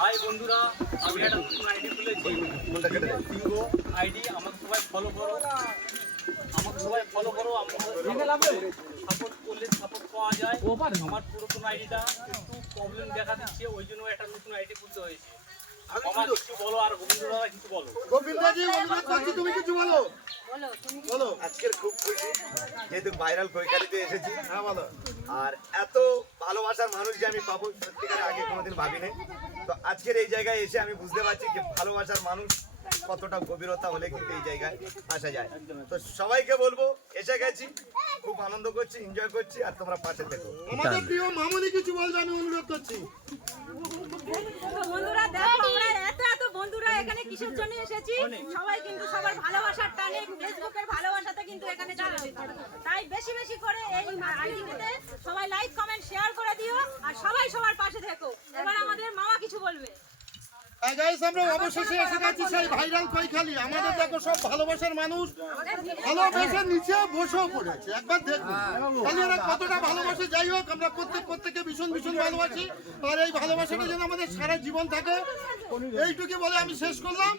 High বন্ধুরা, আমি একটা নতুন আইডি খুলেছি, সিংহ আইডি। আমাকে সবাই ফলো করো, সাপোর্ট করলে সাপোর্ট পাওয়া যায়। আমার পুরোপুরি আইডিটা একটু প্রবলেম দেখা দিচ্ছে, ওই জন্য একটা নতুন আইডি খুলতে হয়েছে। আমার কিছু বলো, আর গোবিন্দরা কিছু বলো। গোবিন্দজি, অনুরোধ করছি, তুমি কিছু বলো। বলো। আজকের খুব খুশি যেহেতু ভাইরাল কৈকারিতে এসেছি। হ্যাঁ বলো। আর এত ভালোবাসার মানুষ যে আমি পাবো সত্যিকারে আগে কোনোদিন ভাবিনি। তো আজকের এই জায়গায় এসে আমি বুঝতে পারছি যে ভালোবাসার মানুষ কতটা গভীরতা হলে কিন্তু এই জায়গায় আসা যায়। তো সবাইকে বলবো এসে গেছি, খুব আনন্দ করছি, এনজয় করছি, আর তোমরা পাশে থেকো। আমাদের প্রিয় মামুনি কিছু বলবে, আমি অনুরোধ করছি। বন্ধুরা দেখো, আমরা এত বন্ধুরা এখানে কিসের জন্য এসেছি? সবাই কিন্তু সবার ভালোবাসার টানে, ফেসবুকের ভালোবাসাতে কিন্তু এখানে চলে এসেছি। তাই বেশি বেশি করে এই আইডিতে সবাই লাইক কমেন্ট শেয়ার করে দিও, আর সবাই সবার পাশে থেকো। এবার আমাদের মামা কিছু বলবে। গাইস, আমরা অবশেষে এসে গেছি সেই ভাইরাল কৈখালি। আমাদের দেখো সব ভালোবাসার মানুষ ভালোবাসার নিচে বসেও পড়েছে। একবার দেখুন তাহলে এরা কতটা ভালোবাসে। যাই হোক, আমরা প্রত্যেককে ভীষণ ভীষণ ভালোবাসি, আর এই ভালোবাসাটা যেন আমাদের সারা জীবন থাকে, এইটুকু বলে আমি শেষ করলাম।